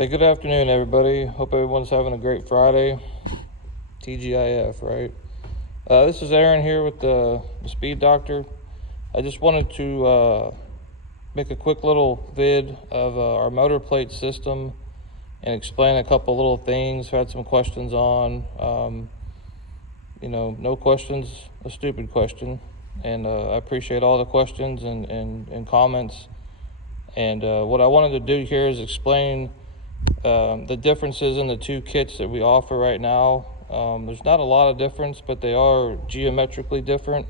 Hey, good afternoon, everybody. Hope everyone's having a great Friday. TGIF, right? This is Aaron here with the Speed Doctor. I just wanted to make a quick little vid of our motor plate system and explain a couple little things. I had some questions on. No questions, a stupid question. And I appreciate all the questions and comments. And what I wanted to do here is explain the differences in the two kits that we offer right now. There's not a lot of difference, but they are geometrically different.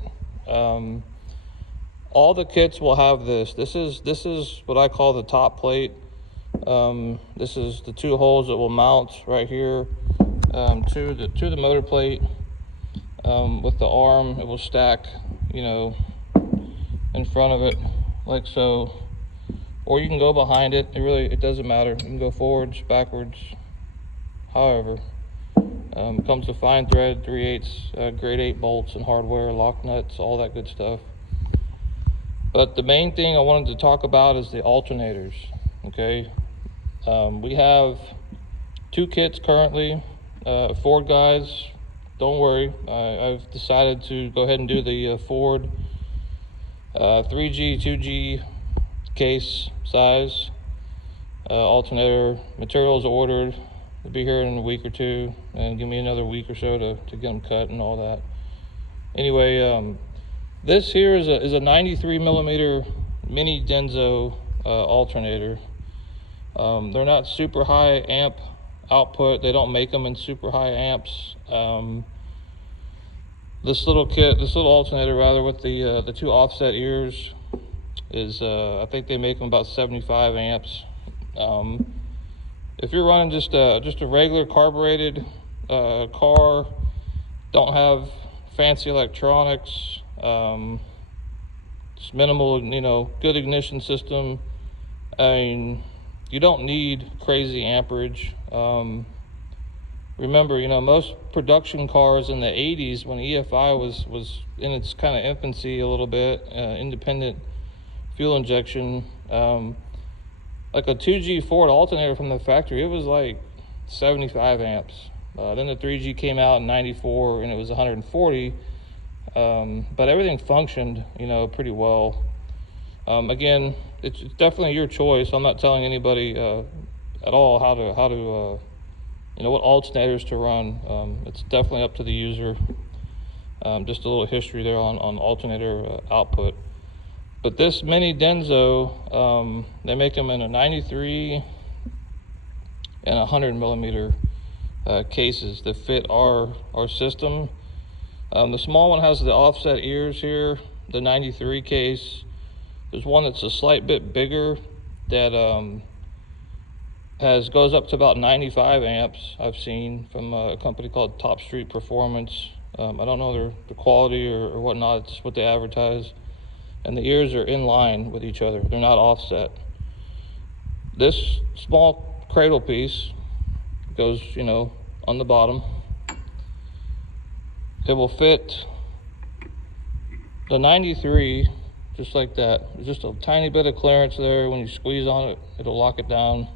All the kits will have this. This is what I call the top plate. This is the two holes that will mount right here to the motor plate. With the arm, it will stack, in front of it like so. Or you can go behind it. It doesn't matter. You can go forwards, backwards, however. It comes with fine thread, 3/8 grade 8 bolts and hardware, lock nuts, all that good stuff. But the main thing I wanted to talk about is the alternators, okay? We have two kits currently. Ford guys, don't worry. I've decided to go ahead and do the Ford 3G, 2G case size alternator. Materials ordered. They'll be here in a week or two, and give me another week or so to get them cut and all that. Anyway, this here is a 93 millimeter mini Denso alternator. They're not super high amp output. They don't make them in super high amps. This little alternator rather, with the two offset ears, is I think they make them about 75 amps. If you're running just a regular carbureted car, don't have fancy electronics, just minimal, good ignition system, I mean, you don't need crazy amperage. Remember, most production cars in the 80s, when EFI was in its kind of infancy a little bit, independent fuel injection, like a 2G Ford alternator from the factory, it was like 75 amps. Then the 3G came out in 94 and it was 140, but everything functioned, pretty well. Again, it's definitely your choice. I'm not telling anybody at all how to what alternators to run. It's definitely up to the user. Just a little history there on alternator output. But this mini Denso, they make them in a 93 and 100 millimeter cases that fit our system. The small one has the offset ears here, the 93 case. There's one that's a slight bit bigger that goes up to about 95 amps. I've seen from a company called Top Street Performance. I don't know the quality or whatnot. It's what they advertise. And the ears are in line with each other. They're not offset. This small cradle piece goes, on the bottom. It will fit the 93 just like that. There's just a tiny bit of clearance there. When you squeeze on it, it'll lock it down.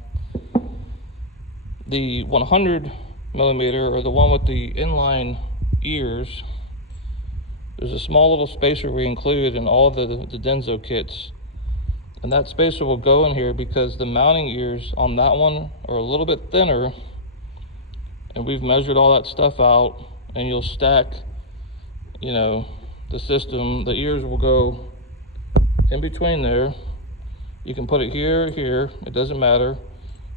The 100 millimeter, or the one with the inline ears, there's a small little spacer we include in all the Denso kits, and that spacer will go in here because the mounting ears on that one are a little bit thinner, and we've measured all that stuff out. And you'll stack, the system. The ears will go in between there. You can put it here, it doesn't matter.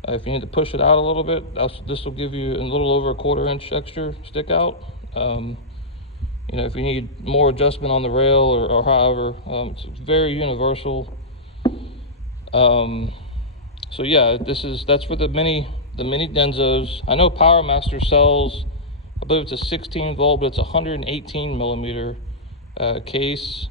If you need to push it out a little bit, this will give you a little over a 1/4 inch extra stick out. If you need more adjustment on the rail or however, it's very universal. So yeah, that's for the mini Denzos. I know PowerMaster sells, I believe it's a 16 volt, but it's a 118 millimeter case.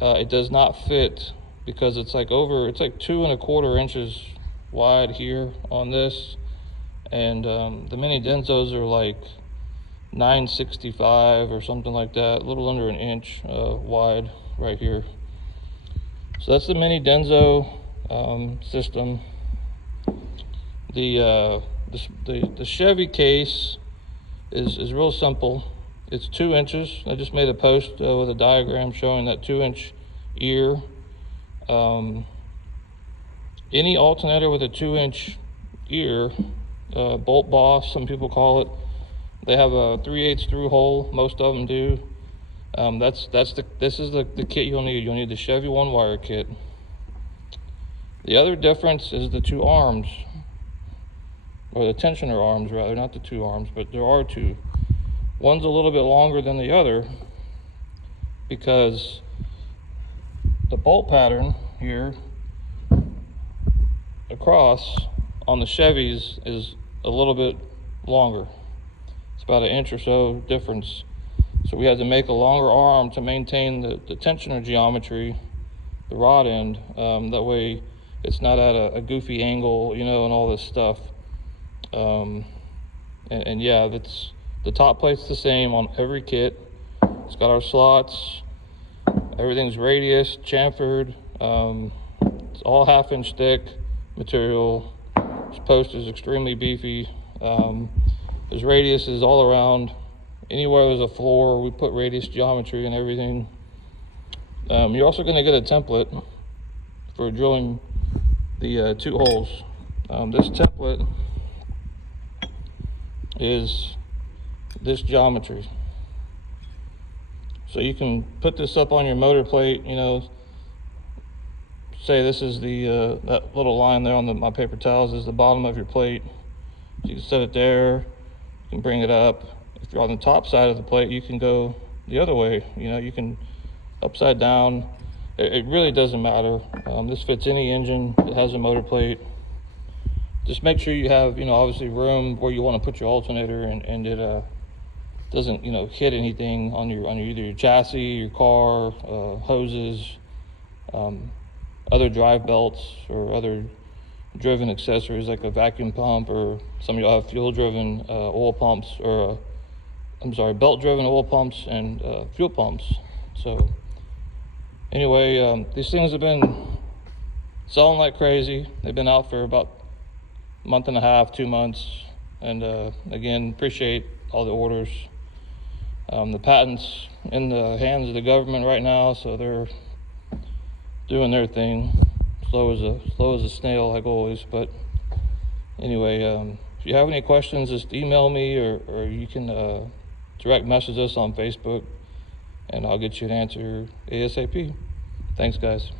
It does not fit because it's like 2 1/4 inches wide here on this, and the mini Denzos are like 965 or something like that, a little under an inch wide right here. So that's the mini Denso system. The Chevy case is real simple. It's 2 inches. I just made a post with a diagram showing that 2-inch ear. Any alternator with a 2-inch ear, bolt boss, some people call it, they have a 3/8 through hole. Most of them do. This is the kit you'll need. You'll need the Chevy 1-wire kit. The other difference is the 2 arms, or the tensioner arms rather, not the 2 arms, but there are 2. One's a little bit longer than the other because the bolt pattern here across on the Chevys is a little bit longer. It's about 1 inch or so difference. So we had to make a longer arm to maintain the tensioner geometry, the rod end. That way it's not at a goofy angle, you know, and all this stuff. And yeah, the top plate's the same on every kit. It's got our slots. Everything's radius, chamfered. It's all 1/2-inch thick material. This post is extremely beefy. There's radiuses all around. Anywhere there's a floor, we put radius geometry and everything. You're also going to get a template for drilling the 2 holes. This template is this geometry. So you can put this up on your motor plate, you know, say this is the that little line there on my paper towels is the bottom of your plate. So you can set it there, you can bring it up. If you're on the top side of the plate, you can go the other way, you know, you can upside down. It really doesn't matter. This fits any engine that has a motor plate. Just make sure you have, you know, obviously room where you want to put your alternator, and it doesn't, you know, hit anything on your either your chassis, your car, hoses, other drive belts, or other driven accessories like a vacuum pump, or some of y'all have fuel driven oil pumps, or belt driven oil pumps and fuel pumps. So anyway, these things have been selling like crazy. They've been out for about a month and a half, 2 months, and again, appreciate all the orders. The patent's in the hands of the government right now, so they're doing their thing, slow as a snail, like always. But anyway, if you have any questions, just email me, or you can direct message us on Facebook, and I'll get you an answer ASAP. Thanks, guys.